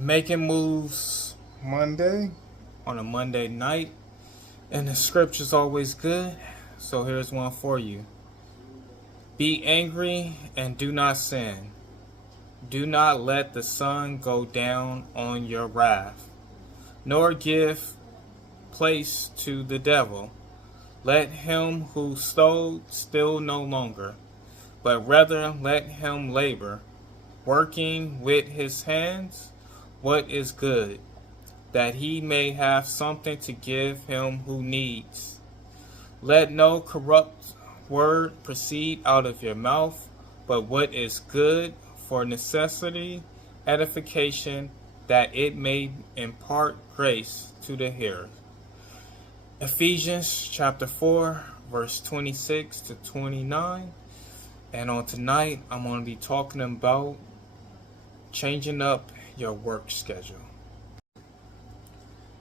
Making moves Monday on a Monday night, and the scripture's always good. So here's one for you. Be angry and do not sin. Do not let the sun go down on your wrath, nor give place to the devil. Let him who stole steal no longer, but rather let him labor, working with his hands what is good, that he may have something to give him who needs. Let no corrupt word proceed out of your mouth, but what is good for necessity, edification, that it may impart grace to the hearer. Ephesians chapter 4, verse 26 to 29. And on tonight, I'm going to be talking about changing up your work schedule.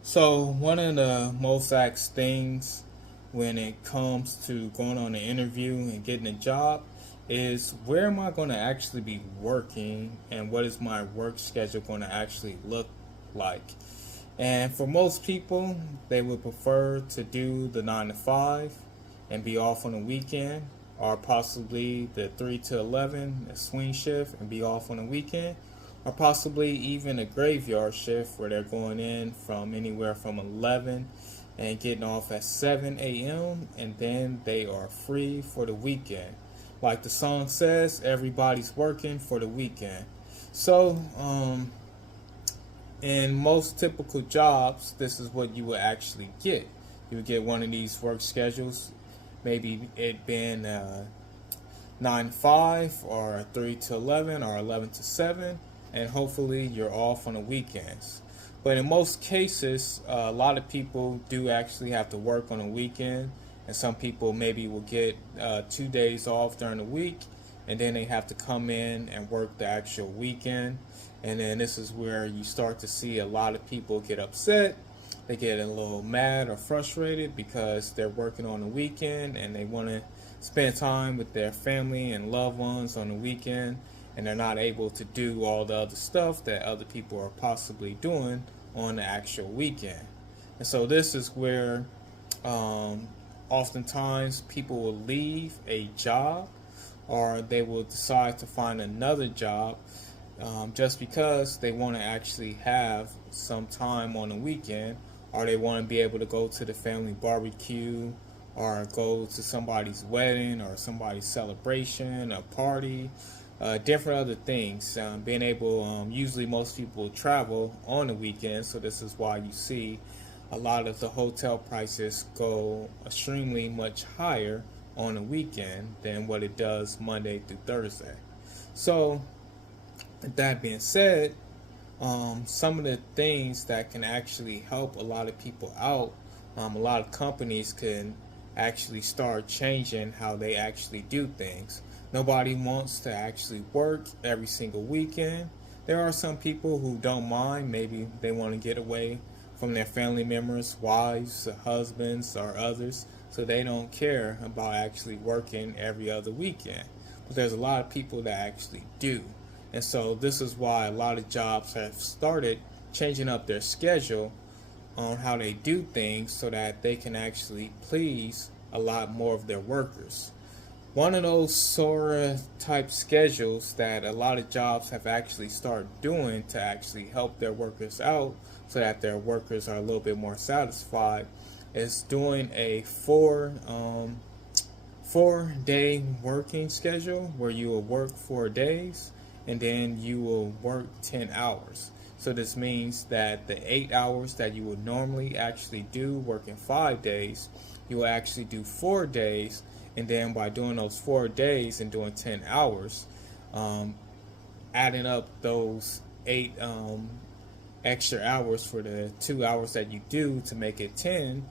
So one of the most asked things when it comes to going on an interview and getting a job is, where am I going to actually be working, and what is my work schedule going to actually look like? And for most people, they would prefer to do the 9 to 5 and be off on the weekend, or possibly the 3 to 11, a swing shift, and be off on the weekend, or possibly even a graveyard shift where they're going in from anywhere from 11 and getting off at 7 a.m. and then they are free for the weekend. Like the song says, everybody's working for the weekend. So, in most typical jobs, this is what you will actually get. You would get one of these work schedules, maybe it being 9 to 5 or 3 to 11 or 11 to 7, and hopefully you're off on the weekends. But in most cases, a lot of people do actually have to work on a weekend, and some people maybe will get 2 days off during the week, and then they have to come in and work the actual weekend. And then this is where you start to see a lot of people get upset. They get a little mad or frustrated because they're working on the weekend and they want to spend time with their family and loved ones on the weekend, and they're not able to do all the other stuff that other people are possibly doing on the actual weekend. And so this is where oftentimes people will leave a job, or they will decide to find another job just because they want to actually have some time on the weekend, or they want to be able to go to the family barbecue, or go to somebody's wedding or somebody's celebration, a party, different other things. Being able, usually most people travel on the weekend, so this is why you see a lot of the hotel prices go extremely much higher on the weekend than what it does Monday through Thursday. So, with that being said, some of the things that can actually help a lot of people out, a lot of companies can actually start changing how they actually do things. Nobody wants to actually work every single weekend. There are some people who don't mind. Maybe they want to get away from their family members, wives, husbands, or others, so they don't care about actually working every other weekend. But there's a lot of people that actually do. And so this is why a lot of jobs have started changing up their schedule on how they do things so that they can actually please a lot more of their workers. One of those SORA type schedules that a lot of jobs have actually started doing to actually help their workers out so that their workers are a little bit more satisfied is doing a 4-day working schedule where you will work 4 days and then you will work 10 hours. So this means that the 8 hours that you would normally actually do working 5 days, you will actually do 4 days, and then by doing those 4 days and doing 10 hours, adding up those 8 extra hours for the 2 hours that you do to make it 10,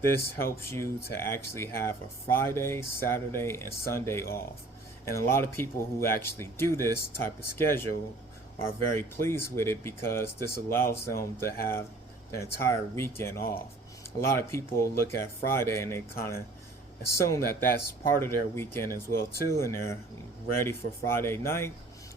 this helps you to actually have a Friday, Saturday, and Sunday off. And a lot of people who actually do this type of schedule are very pleased with it because this allows them to have their entire weekend off. A lot of people look at Friday and they kind of assume that that's part of their weekend as well too, and they're ready for Friday night.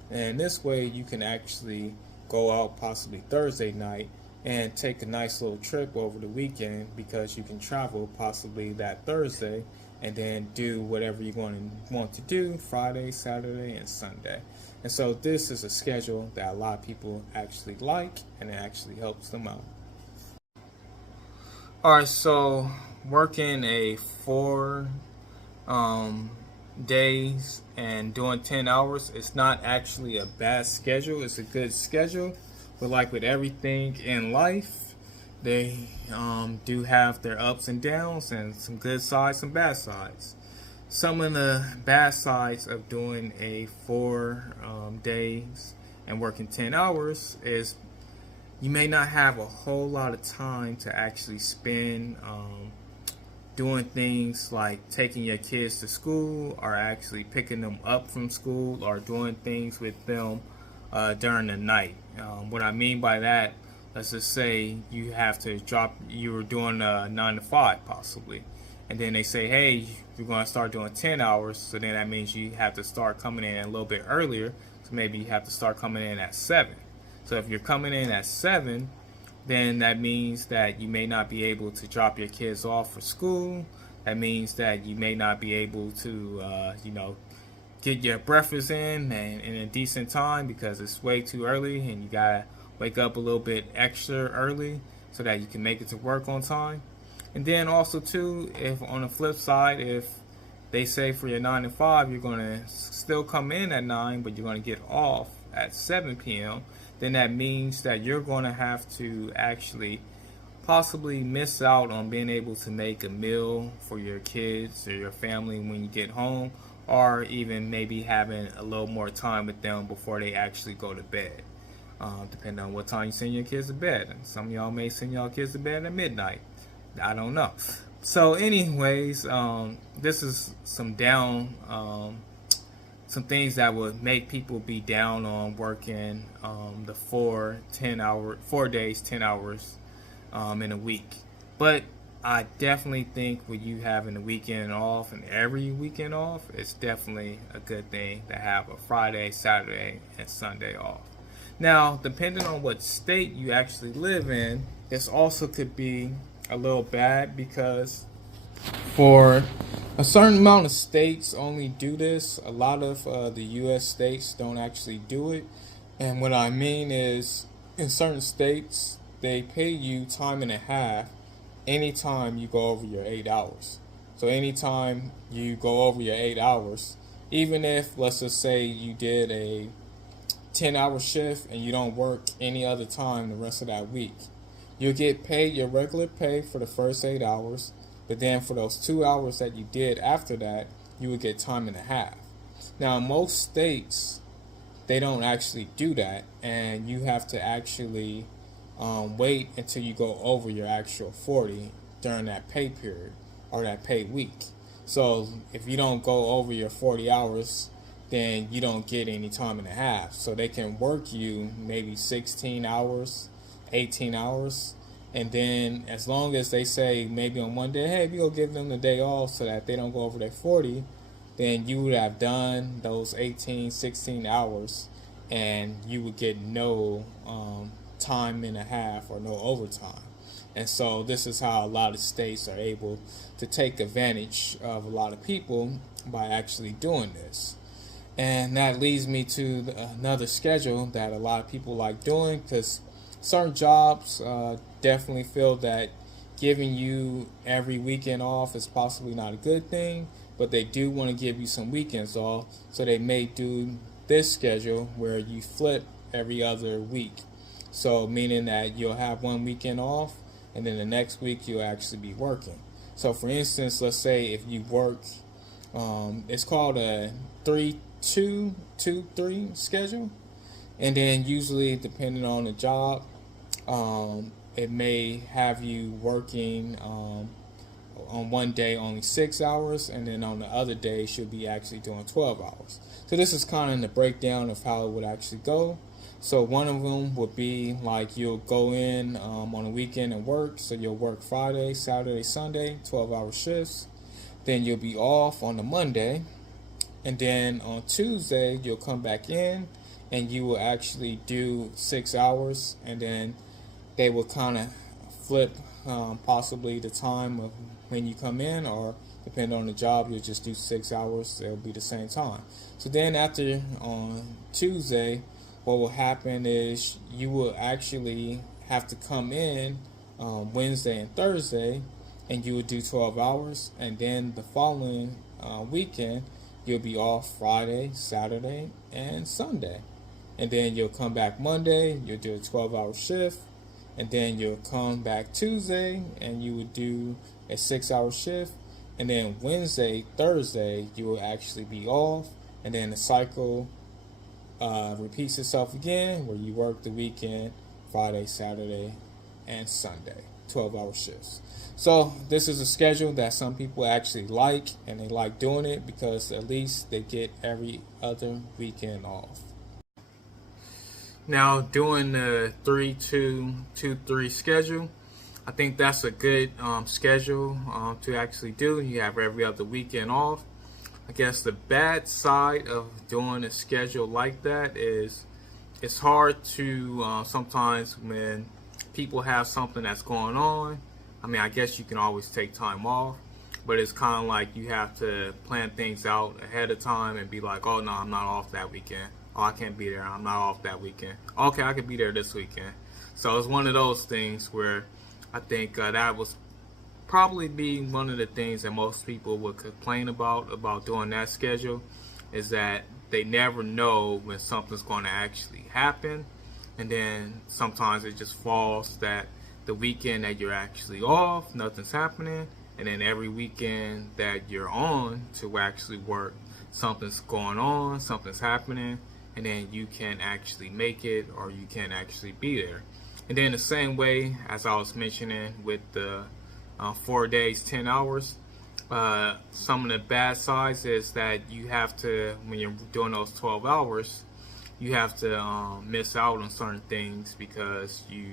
And this way you can actually go out possibly Thursday night and take a nice little trip over the weekend, because you can travel possibly that Thursday and then do whatever you want to do Friday, Saturday, and Sunday. And so this is a schedule that a lot of people actually like, and it actually helps them out. All right, so working a 4 days and doing 10 hours, it's not actually a bad schedule. It's a good schedule. But like with everything in life, they do have their ups and downs, and some good sides, some bad sides. Some of the bad sides of doing a 4 days and working 10 hours is you may not have a whole lot of time to actually spend doing things like taking your kids to school, or actually picking them up from school, or doing things with them during the night. What I mean by that, let's just say you were doing a 9 to 5 possibly, and then they say, hey, you're going to start doing 10 hours, so then that means you have to start coming in a little bit earlier, so maybe you have to start coming in at 7. So if you're coming in at 7, then that means that you may not be able to drop your kids off for school. That means that you may not be able to, get your breakfast in a decent time, because it's way too early, and you gotta wake up a little bit extra early so that you can make it to work on time. And then also too, if on the flip side, if they say for your 9 to 5 you're gonna still come in at 9, but you're gonna get off at 7 p.m., then that means that you're going to have to actually possibly miss out on being able to make a meal for your kids or your family when you get home, or even maybe having a little more time with them before they actually go to bed, depending on what time you send your kids to bed. And some of y'all may send y'all kids to bed at midnight. I don't know. So anyways, this is some things that would make people be down on working the 4 days, 10 hours in a week. But I definitely think with you having the weekend off and every weekend off, it's definitely a good thing to have a Friday, Saturday, and Sunday off. Now, depending on what state you actually live in, this also could be a little bad, because for a certain amount of states only do this. A lot of the U.S. states don't actually do it. And what I mean is, in certain states, they pay you time and a half anytime you go over your 8 hours. So anytime you go over your 8 hours, even if, let's just say, you did a 10-hour shift and you don't work any other time the rest of that week, you'll get paid your regular pay for the first 8 hours. But then for those 2 hours that you did after that, you would get time and a half. Now, most states, they don't actually do that, and you have to actually wait until you go over your actual 40 during that pay period or that pay week. So if you don't go over your 40 hours, then you don't get any time and a half. So they can work you maybe 16 hours, 18 hours. And then as long as they say maybe on one day, hey, we'll give them the day off so that they don't go over their 40, then you would have done those 18, 16 hours, and you would get no time and a half or no overtime. And so this is how a lot of states are able to take advantage of a lot of people by actually doing this. And that leads me to another schedule that a lot of people like doing, because certain jobs definitely feel that giving you every weekend off is possibly not a good thing, but they do want to give you some weekends off, so they may do this schedule where you flip every other week. So meaning that you'll have one weekend off, and then the next week you'll actually be working. So for instance, let's say if you work, it's called a 3-2-2-3 schedule, and then usually depending on the job, it may have you working on one day only 6 hours, and then on the other day should be actually doing 12 hours. So this is kind of the breakdown of how it would actually go. So one of them would be like you'll go in on a weekend and work. So you'll work Friday, Saturday, Sunday, 12-hour shifts. Then you'll be off on the Monday. And then on Tuesday, you'll come back in and you will actually do 6 hours, and then they will kind of flip possibly the time of when you come in, or depending on the job, you'll just do 6 hours. It'll be the same time. So then after on Tuesday, what will happen is you will actually have to come in Wednesday and Thursday, and you would do 12 hours, and then the following weekend you'll be off Friday, Saturday, and Sunday. And then you'll come back Monday, you'll do a 12-hour shift, and then you'll come back Tuesday and you would do a 6-hour shift, and then Wednesday, Thursday you will actually be off, and then the cycle repeats itself again where you work the weekend, Friday, Saturday, and Sunday, 12-hour shifts. So this is a schedule that some people actually like, and they like doing it because at least they get every other weekend off. Now, doing the 3-2-2-3 schedule, I think that's a good schedule to actually do. You have every other weekend off. I guess the bad side of doing a schedule like that is it's hard to sometimes when people have something that's going on. I mean, I guess you can always take time off, but it's kind of like you have to plan things out ahead of time and be like, oh no, I'm not off that weekend. Oh, I can't be there. I'm not off that weekend. Okay, I could be there this weekend. So it's one of those things where I think that was probably be one of the things that most people would complain about doing that schedule, is that they never know when something's going to actually happen, and then sometimes it just falls that the weekend that you're actually off, nothing's happening, and then every weekend that you're on to actually work, something's going on, something's happening, and then you can't actually make it, or you can't actually be there. And then the same way as I was mentioning with the 4 days, 10 hours, some of the bad sides is that you have to, when you're doing those 12 hours, you have to miss out on certain things because you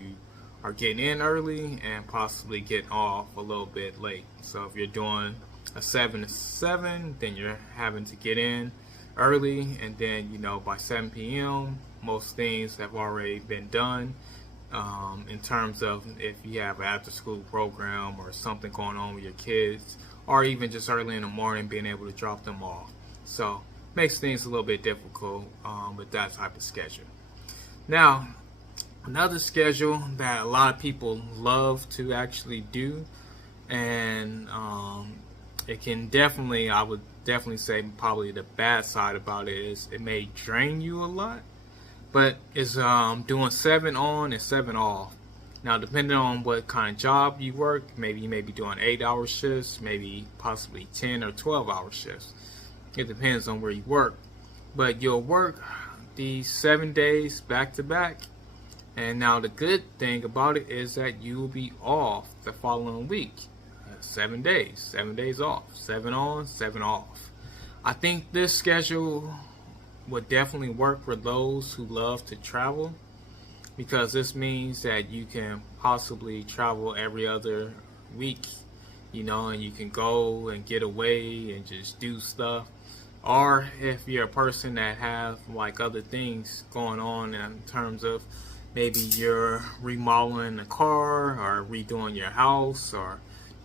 are getting in early and possibly getting off a little bit late. So if you're doing a 7 to 7, then you're having to get in early, and then by 7 p.m. most things have already been done. In terms of if you have an after school program or something going on with your kids, or even just early in the morning being able to drop them off. So makes things a little bit difficult with that type of schedule. Now, another schedule that a lot of people love to actually do, and it can definitely, I would definitely say probably the bad side about it is it may drain you a lot, but it's doing 7 on and 7 off. Now, depending on what kind of job you work, maybe you may be doing 8-hour shifts, maybe possibly 10 or 12-hour shifts. It depends on where you work. But you'll work these 7 days back to back. And now the good thing about it is that you will be off the following week. 7 days, 7 days off, 7 on, 7 off. I think this schedule would definitely work for those who love to travel, because this means that you can possibly travel every other week, and you can go and get away and just do stuff. Or if you're a person that have like other things going on in terms of maybe you're remodeling a car or redoing your house, or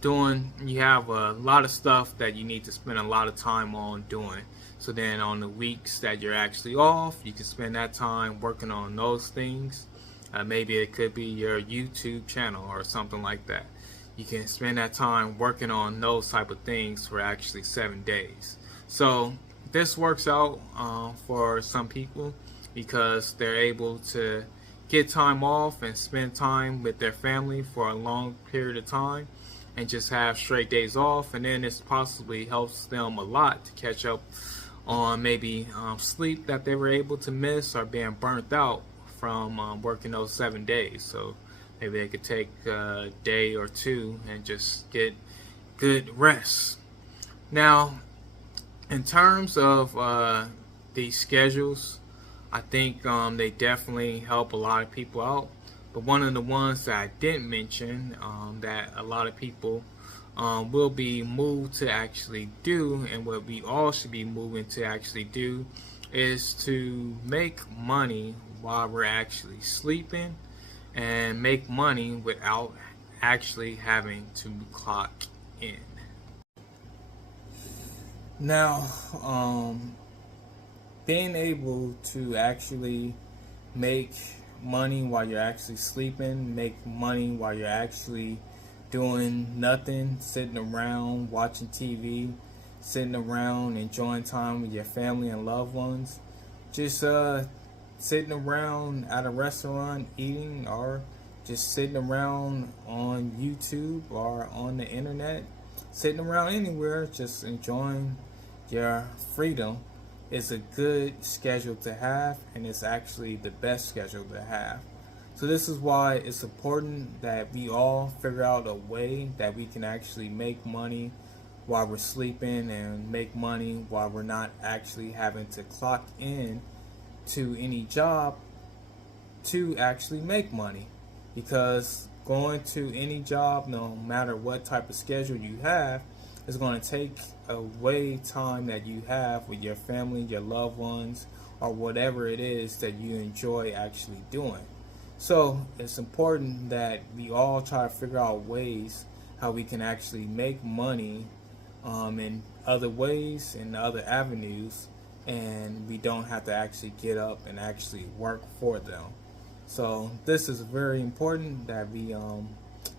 you have a lot of stuff that you need to spend a lot of time on doing. So then on the weeks that you're actually off, you can spend that time working on those things. Maybe it could be your YouTube channel or something like that. You can spend that time working on those type of things for actually 7 days. So this works out for some people because they're able to get time off and spend time with their family for a long period of time and just have straight days off. And then this possibly helps them a lot to catch up on maybe sleep that they were able to miss, or being burnt out from working those 7 days. So maybe they could take a day or two and just get good rest. Now, in terms of these schedules, I think they definitely help a lot of people out. But one of the ones that I didn't mention that a lot of people will be moved to actually do, and what we all should be moving to actually do, is to make money while we're actually sleeping and make money without actually having to clock in. Now, being able to actually make money while you're actually sleeping, make money while you're actually doing nothing, sitting around watching TV, sitting around enjoying time with your family and loved ones, just sitting around at a restaurant eating, or just sitting around on YouTube or on the internet, sitting around anywhere, just enjoying your freedom is a good schedule to have, and it's actually the best schedule to have. So this is why it's important that we all figure out a way that we can actually make money while we're sleeping, and make money while we're not actually having to clock in to any job to actually make money. Because going to any job, no matter what type of schedule you have, is going to take away time that you have with your family, your loved ones, or whatever it is that you enjoy actually doing. So it's important that we all try to figure out ways how we can actually make money in other ways, in other avenues, and we don't have to actually get up and actually work for them. So this is very important that we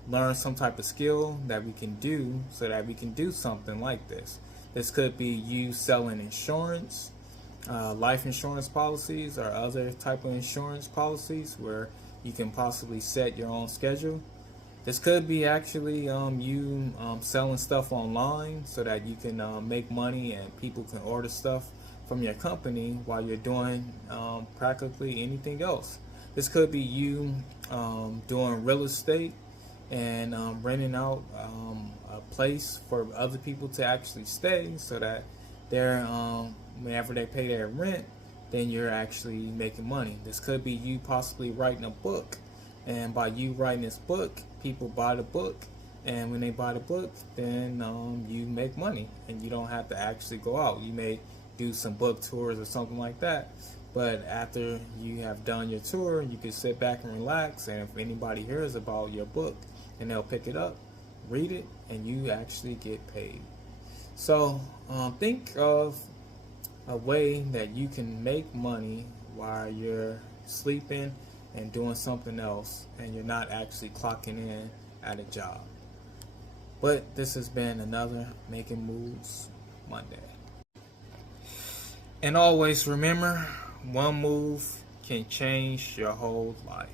learn some type of skill that we can do, so that we can do something like this. This could be you selling insurance, life insurance policies, or other type of insurance policies where you can possibly set your own schedule. This could be actually you selling stuff online so that you can make money and people can order stuff from your company while you're doing practically anything else. This could be you doing real estate and renting out a place for other people to actually stay, so that they're whenever they pay their rent, then you're actually making money. This could be you possibly writing a book, and by you writing this book, people buy the book, and when they buy the book, then you make money, and you don't have to actually go out. You may do some book tours or something like that, but after you have done your tour, you can sit back and relax, and if anybody hears about your book, and they'll pick it up, read it, and you actually get paid. So think of a way that you can make money while you're sleeping and doing something else, and you're not actually clocking in at a job. But this has been another Making Moves Monday. And always remember, one move can change your whole life.